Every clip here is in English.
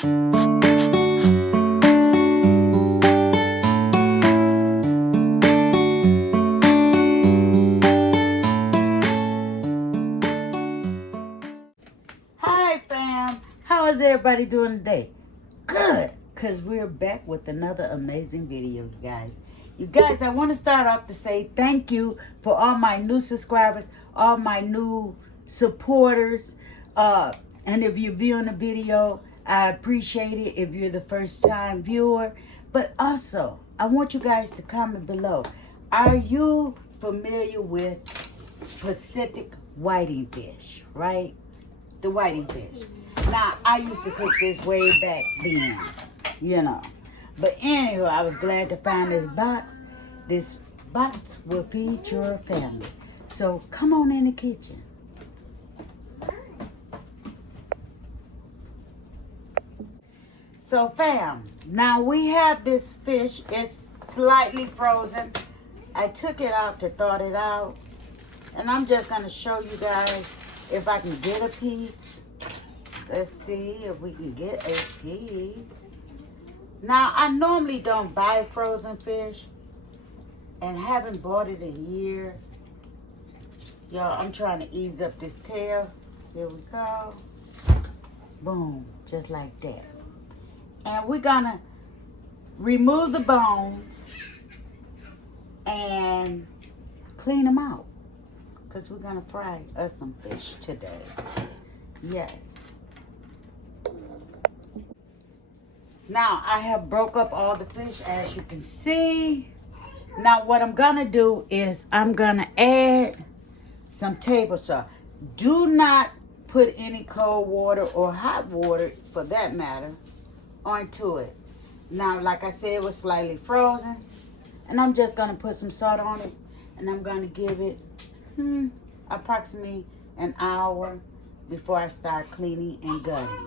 Hi fam, how is everybody doing today? Good, because we're back with another amazing video, you guys. You guys, I want to start off to say thank you for all my new subscribers, all my new supporters. And if you're viewing the video, I appreciate it if you're the first time viewer. But also, I want you guys to comment below. Are you familiar with Pacific whiting fish, right? The whiting fish. Now, I used to cook this way back then, you know. But anyway, I was glad to find this box. This box will feed your family. So come on in the kitchen. So fam, now we have this fish. It's slightly frozen. I took it out to thaw it out. And I'm just going to show you guys if I can get a piece. Let's see if we can get a piece. Now, I normally don't buy frozen fish and haven't bought it in years. Y'all, I'm trying to ease up this tail. Here we go. Boom, just like that. And we're going to remove the bones and clean them out, because we're going to fry us some fish today. Yes. Now, I have broke up all the fish, as you can see. Now, what I'm going to do is I'm going to add some table salt. Do not put any cold water or hot water, for that matter, onto it. Now, like I said, it was slightly frozen. And I'm just going to put some salt on it. And I'm going to give it approximately an hour before I start cleaning and gutting.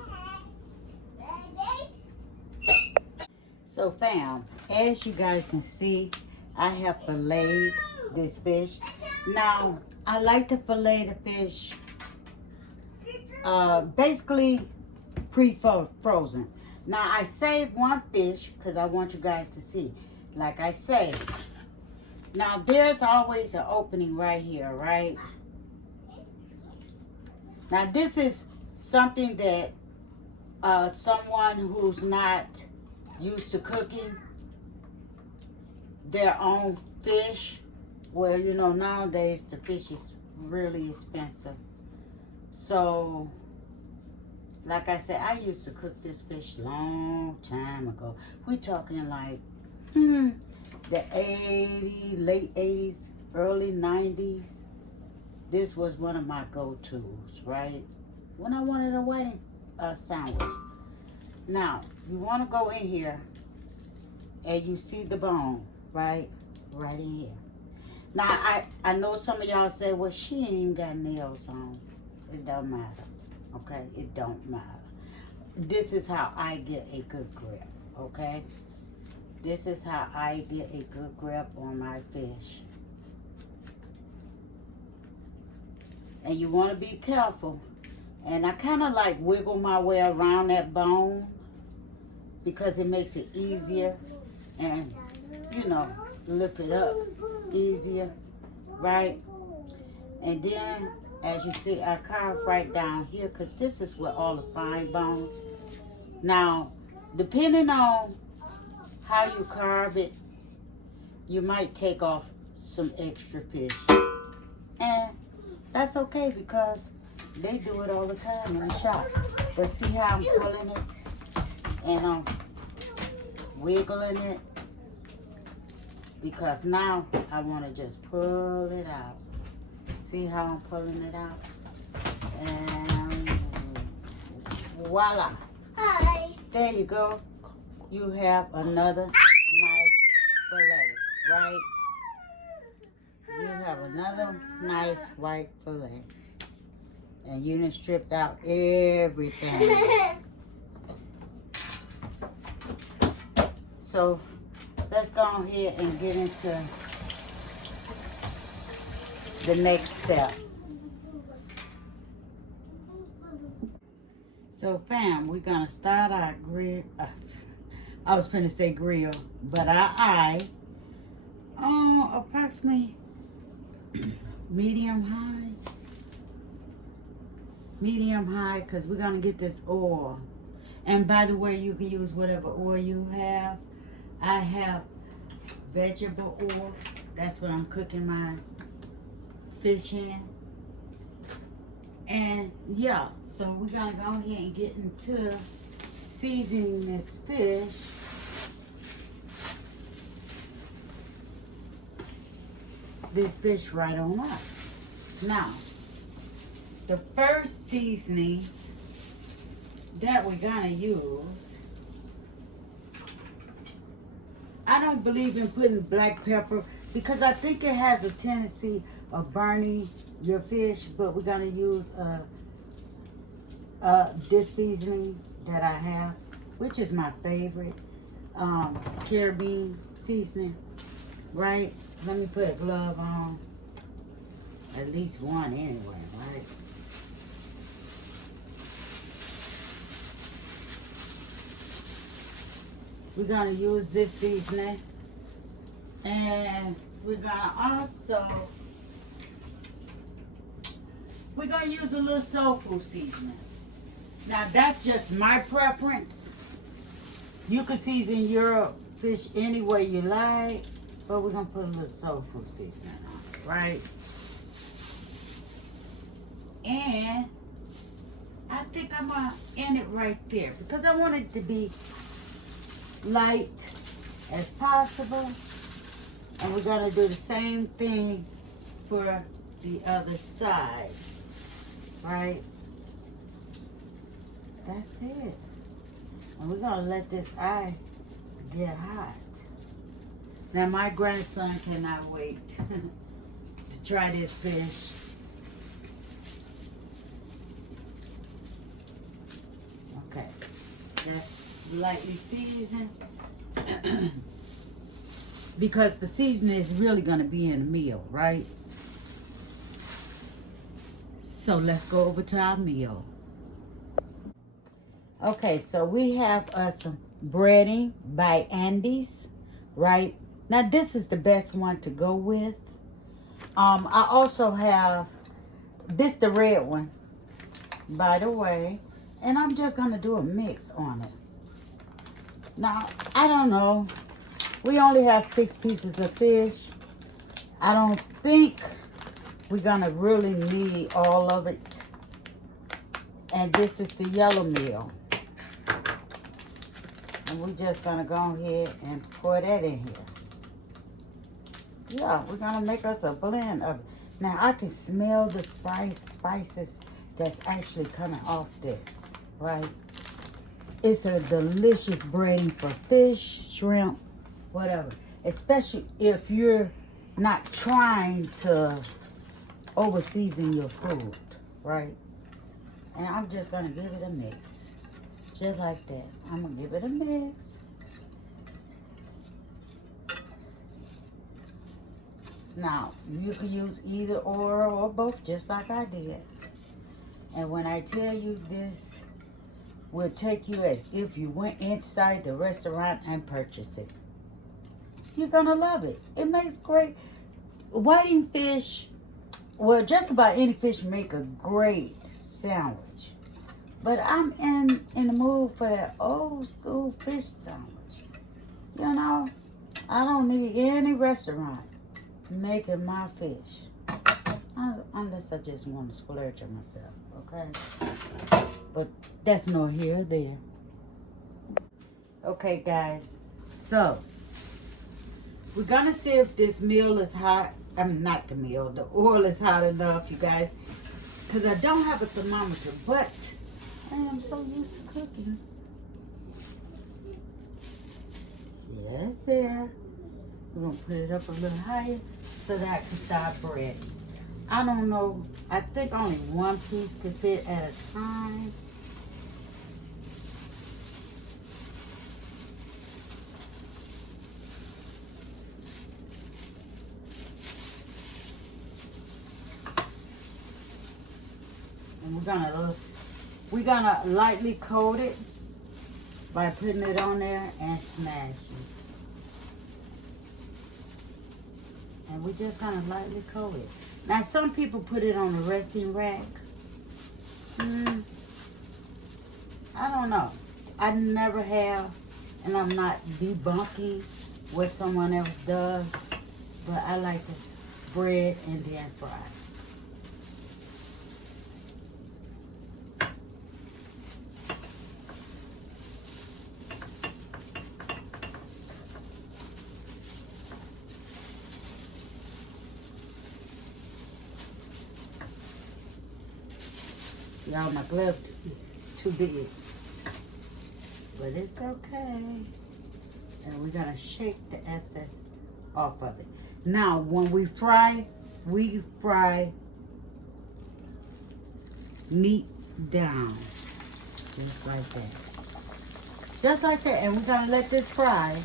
So fam, as you guys can see, I have filleted this fish. Now, I like to fillet the fish basically pre-frozen. Now, I saved one fish because I want you guys to see. Like I say, now there's always an opening right here, right? Now, this is something that someone who's not used to cooking their own fish, well, you know, nowadays the fish is really expensive. So, like I said, I used to cook this fish long time ago. We talking like the 80s, late 80s, early 90s. This was one of my go-tos, right? When I wanted a wedding sandwich. Now, you want to go in here and you see the bone, right? Right in here. Now, I know some of y'all say, well, she ain't even got nails on. It don't matter, okay? It don't matter. This is how I get a good grip, okay? This is how I get a good grip on my fish. And you want to be careful. And I kind of like wiggle my way around that bone because it makes it easier and, you know, lift it up easier, right? And then, as you see, I carve right down here because this is where all the fine bones. Now, depending on how you carve it, you might take off some extra fish. And that's okay because they do it all the time in the shop. But see how I'm pulling it and I'm wiggling it? Because now I want to just pull it out. See how I'm pulling it out? And voila. Hi. There you go. You have another nice fillet, right? You have another nice white fillet. And you done stripped out everything. So let's go ahead and get into the next step. So fam, we're gonna start our grill. I was finna say grill, but our eye on approximately medium high, because we're gonna get this oil. And by the way, you can use whatever oil you have. I have vegetable oil. That's what I'm cooking my fish in. And yeah, so we're gonna go ahead and get into seasoning this fish. This fish right on up. Now, the first seasoning that we're gonna use, I don't believe in putting black pepper because I think it has a tendency of burning your fish, but we're gonna use this seasoning that I have, which is my favorite, Caribbean seasoning, right? Let me put a glove on, at least one anyway, right? We're gonna use this seasoning, and we're gonna use a little soul food seasoning. Now that's just my preference. You can season your fish any way you like, but we're gonna put a little soul food seasoning on it, right? And I think I'm gonna end it right there because I want it to be light as possible. And we're gonna do the same thing for the other side, right? That's it. And we're gonna let this eye get hot. Now my grandson cannot wait to try this fish. Okay, that's lightly seasoned. Because the seasoning is really gonna be in the meal, right? So let's go over to our meal. Okay, so we have some breading by Andy's, right? Now this is the best one to go with. I also have this, the red one, by the way, and I'm just gonna do a mix on it. Now, I don't know. We only have 6 pieces of fish. I don't think we're gonna really need all of it. And this is the yellow meal. And we're just gonna go ahead and pour that in here. Yeah, we're gonna make us a blend of it. Now I can smell the spices that's actually coming off this, right? It's a delicious breading for fish, shrimp, whatever. Especially if you're not trying to over season your food, right? And I'm just gonna give it a mix. Just like that. I'm gonna give it a mix. Now, you can use either or both, just like I did. And when I tell you this will take you as if you went inside the restaurant and purchased it. You're gonna love it. It makes great whiting fish. Well, just about any fish make a great sandwich. But I'm in the mood for that old school fish sandwich. You know, I don't need any restaurant making my fish. Unless I just want to splurge on myself, okay? But that's nor here or there. Okay, guys. So, we're going to see if this meal is hot. I mean, not the meal. The oil is hot enough, you guys. Because I don't have a thermometer, but I am so used to cooking. Yes, there. We're going to put it up a little higher so that I can start breading. I don't know. I think only one piece can fit at a time. And we're going to We're gonna lightly coat it by putting it on there and smashing. And we're just gonna lightly coat it. Now some people put it on a resting rack. I don't know. I never have, and I'm not debunking what someone else does, but I like to bread and then fry. Y'all, my glove is too big, but it's okay. And we're gonna shake the excess off of it. Now, when we fry meat down, just like that. Just like that, and we're gonna let this fry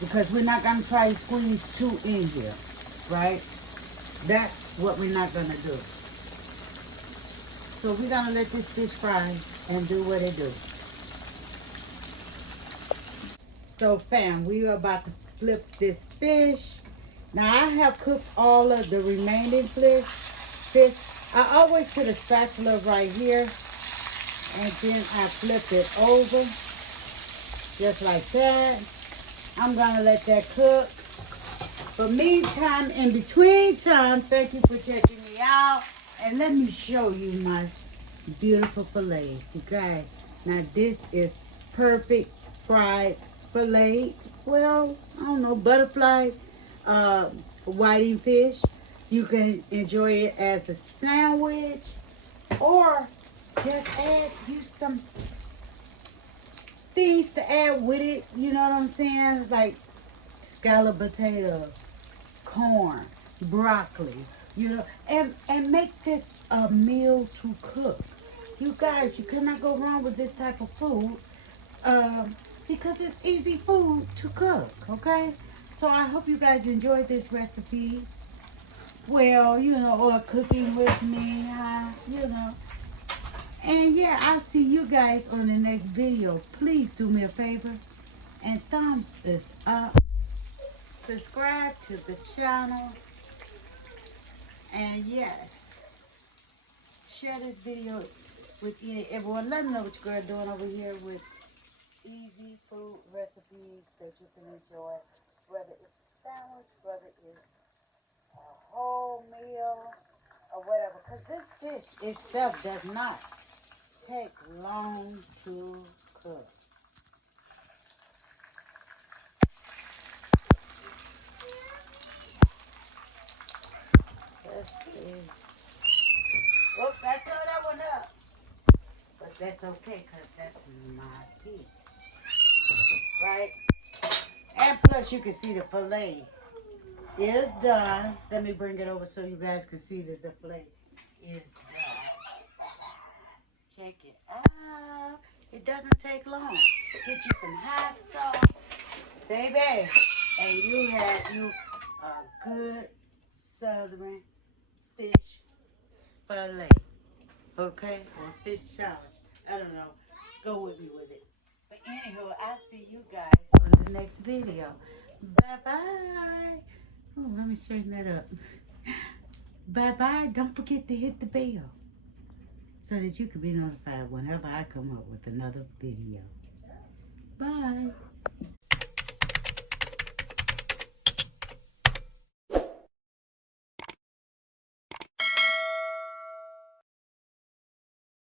because we're not gonna try to squeeze too in here, right? That's what we're not gonna do. So we're gonna let this fish fry and do what it do. So fam, we are about to flip this fish. Now I have cooked all of the remaining fish. I always put a spatula right here and then I flip it over just like that. I'm gonna let that cook. But meantime, in between time, thank you for checking me out. And let me show you my beautiful fillets, you guys. Now this is perfect fried fillet. Well, I don't know, butterfly whiting fish. You can enjoy it as a sandwich or just add you some things to add with it. You know what I'm saying? Like scalloped potatoes, corn, broccoli, you know, and make this a meal to cook. You guys, you cannot go wrong with this type of food because it's easy food to cook, okay? So I hope you guys enjoyed this recipe. Well, you know, or cooking with me, you know. And yeah, I'll see you guys on the next video. Please do me a favor and thumbs this up. Subscribe to the channel. And yes, share this video with everyone. Let them know what your girl doing over here with easy food recipes that you can enjoy. Whether it's a sandwich, whether it's a whole meal, or whatever. Because this dish itself does not take long to cook. Let's see. Whoop, I throw that one up. But that's okay, because that's my piece. Right? And plus, you can see the fillet is done. Let me bring it over so you guys can see that the fillet is done. Check it out. It doesn't take long. Get you some hot sauce, baby, and you have you a good southern fish fillet. Okay? Or fish sandwich. I don't know. Go with me with it. But anyhow, I'll see you guys on the next video. Bye-bye. Oh, let me straighten that up. Bye-bye. Don't forget to hit the bell so that you can be notified whenever I come up with another video. Bye.